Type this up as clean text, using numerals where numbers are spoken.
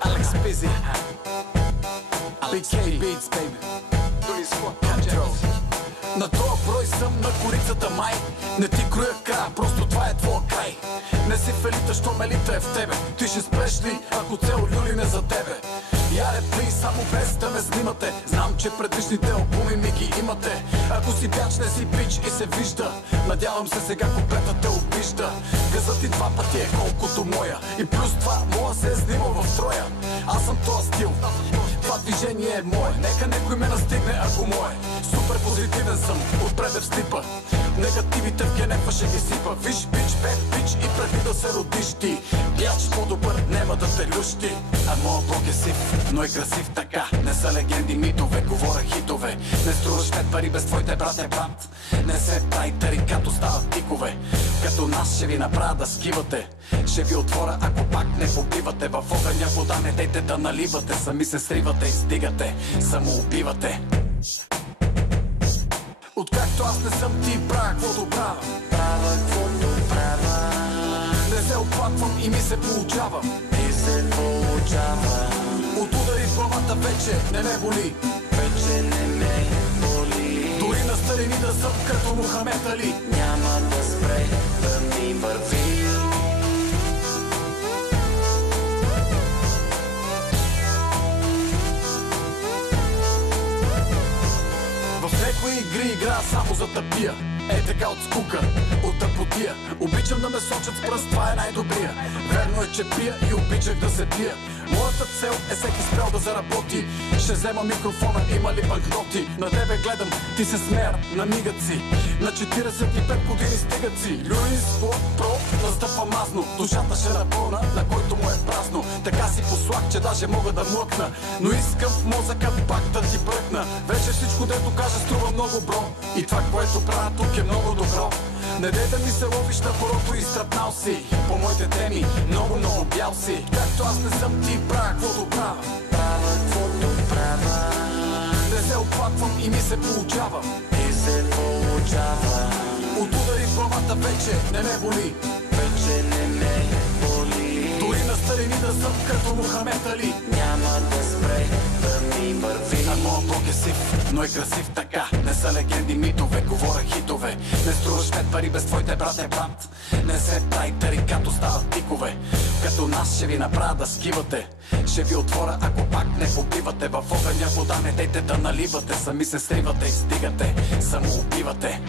Alex Busy, BK Beats, baby. На тоя брой съм на корицата май. Не ти кроя края, просто това е твоя край. Не си в елита, що елита е в тебе. Ти ще спреш ли, ако цел люли не за тебе? Яре, пли, само без да ме снимате. Знам, че предишните албуми ми ги имате. Ако си бяч, не си пич и се вижда. Надявам се сега куплета те обижда. Газът ти два пъти е колкото моя. И плюс това, моя се е снимал в троя. Аз съм тоя стил, това движение е мое. Нека некой ме настигне, ако мое. Супер позитивен съм, отпреде в слипа. Негативите в генефа ще ги сипа. Виж, бич, бед, бич и преди да се родиш ти. Бяч по-добър, нема да те лющи. А моя блок е сив, но е красив така. Не са легенди, митове, говоря хитове. Не струваш 5 пари без твоите брат е брат. Не се правите, като стават тикове. Като нас ще ви направя да скивате. Ще ви отворя, ако пак не побивате. В огъня вода не дейте да наливате. Сами се сривате, издигате, самоубивате. Откакто аз не съм ти, правя каквото правя. Правя каквото правя. Не се оплаквам и ми се получава. И се получава. От удари в главата вече не ме боли. Вече не ме боли. Дори на старини да съм като Мухамед Али. Няма да спре да ми върви. В някои игри игра само за да пия. Е така от скука, от тъпотия. Обичам да ме сочат с пръст, това е най-добрия. Верно е, че пия и обичах да се пия. Моята цел е всеки спрял да заработи. Ще взема микрофона, има ли банкноти? На тебе гледам, ти се смеят на мигаци. На 45 години стигат си. Люис Про настъпва мазно. Душата ще напълна, на който му е празно. Така си послах, че даже мога да млъкна. Но искам в мозъка пак да ти бръкна. Вече всичко, дето кажа, струва много, бро. И това, което правя тук е много добро. Не дей да ми се ловиш на хорото и стръпнал си. По моите теми много бял си. Както аз не съм ти, правя каквото правя. Правя каквото правя. Не се оплаквам и ми се получава. И се получава. От удари в главата вече не ме боли. Вече не ме боли. Дори на старини да съм като Мухамед Али. Няма да спре да ми върви. А моя блок е сив, но е красив така. Не са легенди, митове, говоря хитове. Не струваш 5 пари без твоите брат е брат. Не се правите, като стават тикове. Като нас ще ви направя да скивате. Ще ви отворя, ако пак не побивате. В огъня вода не дейте да наливате. Сами се сривате, издигате, самоубивате.